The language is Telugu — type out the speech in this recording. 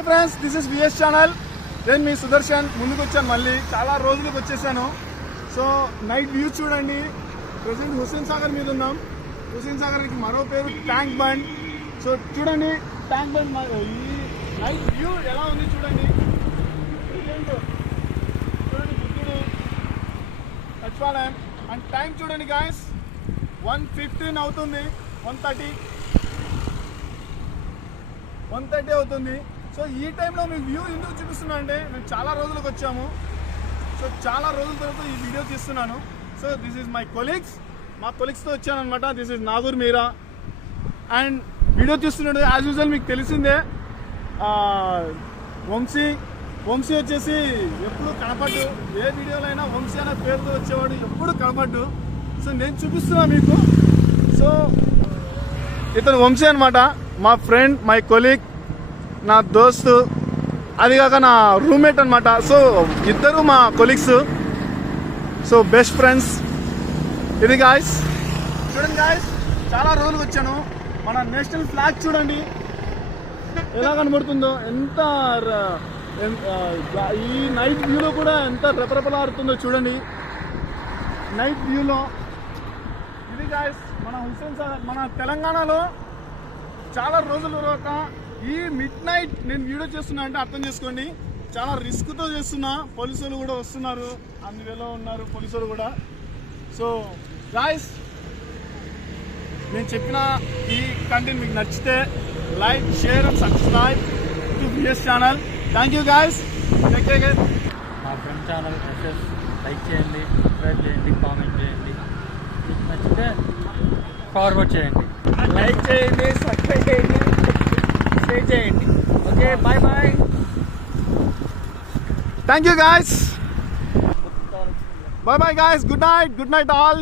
Hi friends, this is VS channel. నేను మీ సుదర్శన్ ముందుకు వచ్చాను. మళ్ళీ చాలా రోజులకు వచ్చేసాను. సో నైట్ వ్యూ చూడండి. ప్రజెంట్ హుస్సేన్ సాగర్ మీద ఉన్నాం. హుస్సేన్ సాగర్కి మరో పేరు ట్యాంక్ బండ్. సో చూడండి ట్యాంక్ బండ్ ఈ నైట్ వ్యూ ఎలా ఉంది చూడండి. ప్రజెంట్ చూడండి బుద్ధుడు సచివాలయం. అండ్ టైం చూడండి గాయస్, 1:15 అవుతుంది. 1:30 అవుతుంది. సో ఈ టైంలో మీకు వ్యూ ఎందుకు చూపిస్తున్నా అంటే, మేము చాలా రోజులకు వచ్చాము. సో చాలా రోజుల తర్వాత ఈ వీడియో తీస్తున్నాను. So this is my colleagues. మా కొలీగ్స్తో వచ్చాను అనమాట. This is Nagoor Meera. And video తీస్తున్నాడు యాజ్ యూజువల్ మీకు తెలిసిందే. వంశీ వచ్చేసి ఎప్పుడు కనపడ్డు. ఏ వీడియోలో అయినా వంశీ అనే పేరుతో వచ్చేవాడు, ఎప్పుడు కనపడ్డు. సో నేను చూపిస్తున్నా మీకు. సో ఇతను వంశీ అనమాట, మా ఫ్రెండ్, మై కొలీగ్, నా దోస్తు, అది కాక నా రూమ్మేట్ అనమాట. సో ఇద్దరు మా కొలీగ్స్. So best friends. ఇది గాయస్ చూడండి గాయస్, చాలా రోజులకు వచ్చాను. మన నేషనల్ ఫ్లాగ్ చూడండి ఎలా కనబడుతుందో. ఎంత ఈ నైట్ వ్యూలో కూడా ఎంత రెపరెపలాడుతుందో చూడండి నైట్ వ్యూలో. ఇది గాయస్ మన హుస్సేన్ సాగర్, మన తెలంగాణలో చాలా రోజుల తర్వాత ఈ మిడ్ నైట్ నేను వీడియో చేస్తున్నా అంటే అర్థం చేసుకోండి, చాలా రిస్క్తో చేస్తున్నా. పోలీసులు కూడా వస్తున్నారు, అందులో ఉన్నారు పోలీసులు కూడా. సో గాయస్, నేను చెప్పిన ఈ కంటెంట్ మీకు నచ్చితే like, share and subscribe to VS channel. Thank you guys. మా ఫ్రెండ్ ఛానల్ ఎస్ఎస్ లైక్ చేయండి, సబ్స్క్రైబ్ చేయండి, కామెంట్ చేయండి. మీకు నచ్చితే ఫార్వర్డ్ చేయండి. లైక్ చేయండి, సబ్స్క్రైబ్ చేయండి, షేర్ చేయండి. Okay, bye bye. Thank you guys. Bye bye guys. Good night. Good night all.